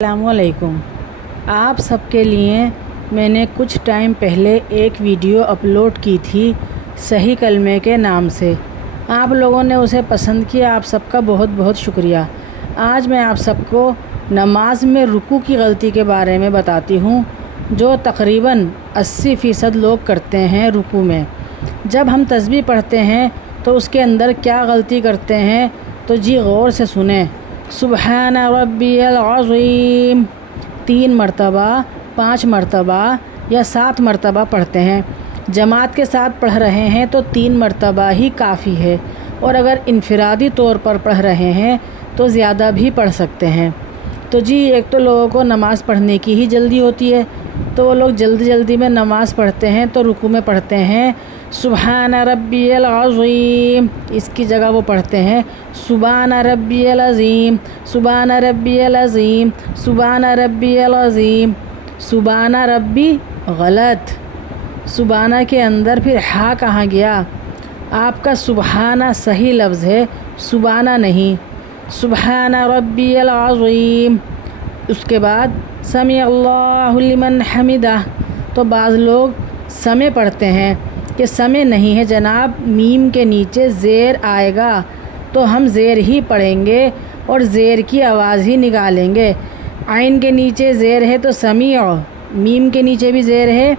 अस्सलामुअलैकुम। आप सबके लिए मैंने कुछ टाइम पहले एक वीडियो अपलोड की थी सही कलमे के नाम से। आप लोगों ने उसे पसंद किया, आप सबका बहुत बहुत शुक्रिया। आज मैं आप सबको नमाज में रुकू की गलती के बारे में बताती हूँ जो तकरीबन 80% लोग करते हैं रुकू में। जब हम तस्बीह पढ़ते हैं तो उसके अंदर क्या गलती करते हैं तो जी गौर से सुने। सुबहान रब्बियल अज़ीम 3 मरतबा, 5 मरतबा या 7 मरतबा पढ़ते हैं। जमात के साथ पढ़ रहे हैं तो 3 मरतबा ही काफ़ी है, और अगर इनफरादी तौर पर पढ़ रहे हैं तो ज़्यादा भी पढ़ सकते हैं। तो जी एक तो लोगों को नमाज़ पढ़ने की ही जल्दी होती है, तो वो लोग जल्दी जल्दी में नमाज़ पढ़ते हैं तो रुकू में पढ़ते हैं सुबहान रब्बियल अज़ीम, इसकी जगह वो पढ़ते हैं सुबहान रब्बियल अज़ीम, सुबहान रब्बियल अज़ीम, सुबहान रब्बियल अज़ीम। सुबहाना रब्बी गलत, सुबहाना के अंदर फिर हा कहाँ गया? आपका सुबहाना सही लफ्ज़ है, सुबहाना नहीं। सुबहान रब्बियल अज़ीम, उसके बाद समी अल्लाहु लिमन हमिदा। तो बाज़ लोग समय पढ़ते हैं कि समय नहीं है जनाब, मीम के नीचे ज़ेर आएगा तो हम ज़ेर ही पढ़ेंगे और ज़ेर की आवाज़ ही निकालेंगे। आइन के नीचे ज़ेर है तो समी, मीम के नीचे भी ज़ेर है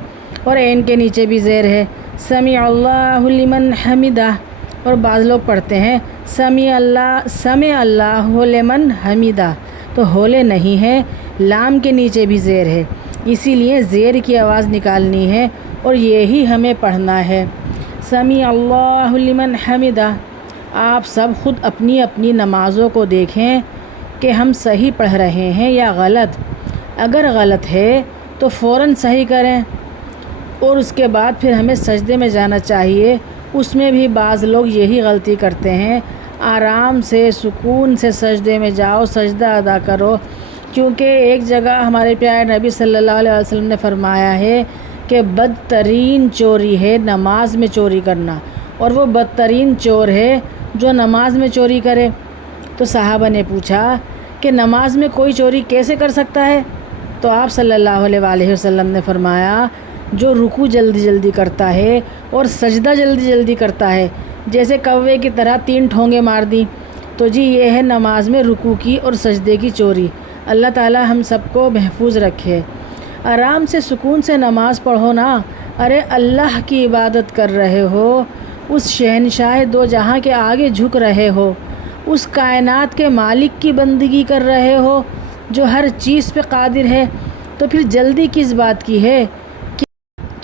और ऐन के नीचे भी ज़ेर है। समी अल्लाहु लिमन हमिदा। और बाज़ लोग पढ़ते हैं समी अल्लाहु लिमन हमिदा, तो होले नहीं है, लाम के नीचे भी ज़ेर है, इसीलिए ज़ेर की आवाज़ निकालनी है और यही हमें पढ़ना है समी अल्लाहु लिमन हमिदा। आप सब ख़ुद अपनी अपनी नमाज़ों को देखें कि हम सही पढ़ रहे हैं या गलत। अगर गलत है तो फ़ौरन सही करें और उसके बाद फिर हमें सजदे में जाना चाहिए। उसमें भी बाज़ लोग यही गलती करते हैं, आराम से सुकून से सजदे में जाओ, सजदा अदा करो, क्योंकि एक जगह हमारे प्यारे नबी सल्लल्लाहु अलैहि वसल्लम ने फरमाया है कि बदतरीन चोरी है नमाज में चोरी करना, और वो बदतरीन चोर है जो नमाज में चोरी करे। तो सहाबा ने पूछा कि नमाज में कोई चोरी कैसे कर सकता है? तो आप सल्लल्लाहु अलैहि वसल्लम ने फरमाया जो रुकू जल्दी जल्दी करता है और सजदा जल्दी जल्दी करता है, जैसे कौवे की तरह 3 ठोंगे मार दी। तो जी ये है नमाज में रुकू की और सजदे की चोरी। अल्लाह ताला हम सबको महफूज रखे। आराम से सुकून से नमाज़ पढ़ो ना। अरे अल्लाह की इबादत कर रहे हो, उस शहनशाह दो जहाँ के आगे झुक रहे हो, उस कायनात के मालिक की बंदगी कर रहे हो जो हर चीज़ पे कादिर है, तो फिर जल्दी किस बात की है?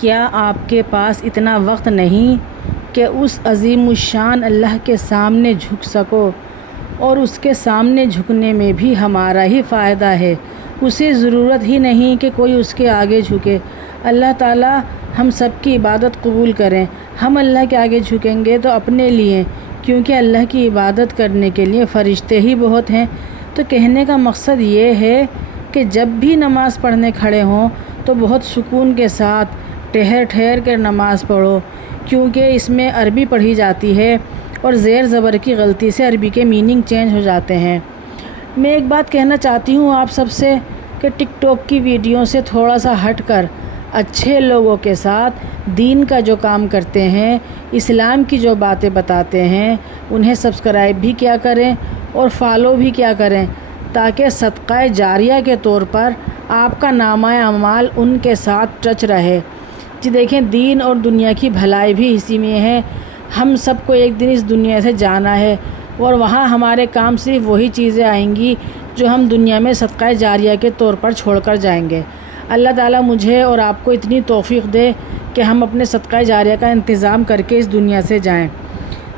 क्या आपके पास इतना वक्त नहीं कि उस अज़ीमुश्शान अल्लाह के सामने झुक सको? और उसके सामने झुकने में भी हमारा ही फ़ायदा है, उसे ज़रूरत ही नहीं कि कोई उसके आगे झुके। अल्लाह ताला हम सब की इबादत कबूल करें। हम अल्लाह के आगे झुकेंगे तो अपने लिए, क्योंकि अल्लाह की इबादत करने के लिए फ़रिश्ते ही बहुत हैं। तो कहने का मकसद ये है कि जब भी नमाज़ पढ़ने खड़े हों तो बहुत सुकून के साथ ठहर ठहर कर नमाज़ पढ़ो, क्योंकि इसमें अरबी पढ़ी जाती है और ज़ेर ज़बर की गलती से अरबी के मीनिंग चेंज हो जाते हैं। मैं एक बात कहना चाहती हूँ आप सबसे कि टिकटॉक की वीडियो से थोड़ा सा हटकर अच्छे लोगों के साथ दीन का जो काम करते हैं, इस्लाम की जो बातें बताते हैं, उन्हें सब्सक्राइब भी किया करें और फॉलो भी किया करें, ताकि सदक़ा जारिया के तौर पर आपका नामा अमाल उनके साथ टच रहे। जी देखें, दीन और दुनिया की भलाई भी इसी में है। हम सबको एक दिन इस दुनिया से जाना है और वहाँ हमारे काम सिर्फ वही चीज़ें आएंगी जो हम दुनिया में सदक़ा जारिया के तौर पर छोड़कर जाएंगे। अल्लाह ताला मुझे और आपको इतनी तौफ़ीक़ दे कि हम अपने सदक़ा जारिया का इंतज़ाम करके इस दुनिया से जाएं।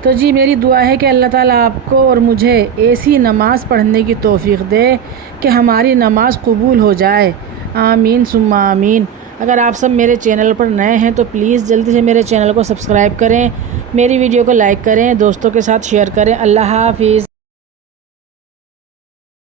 तो जी मेरी दुआ है कि अल्लाह ताला आपको और मुझे ऐसी नमाज़ पढ़ने की तौफ़ीक़ दे कि हमारी नमाज़ कबूल हो जाए। आमीन सुम्मा आमीन। अगर आप सब मेरे चैनल पर नए हैं तो प्लीज़ जल्दी से मेरे चैनल को सब्सक्राइब करें, मेरी वीडियो को लाइक करें, दोस्तों के साथ शेयर करें। अल्लाह हाफ़िज़।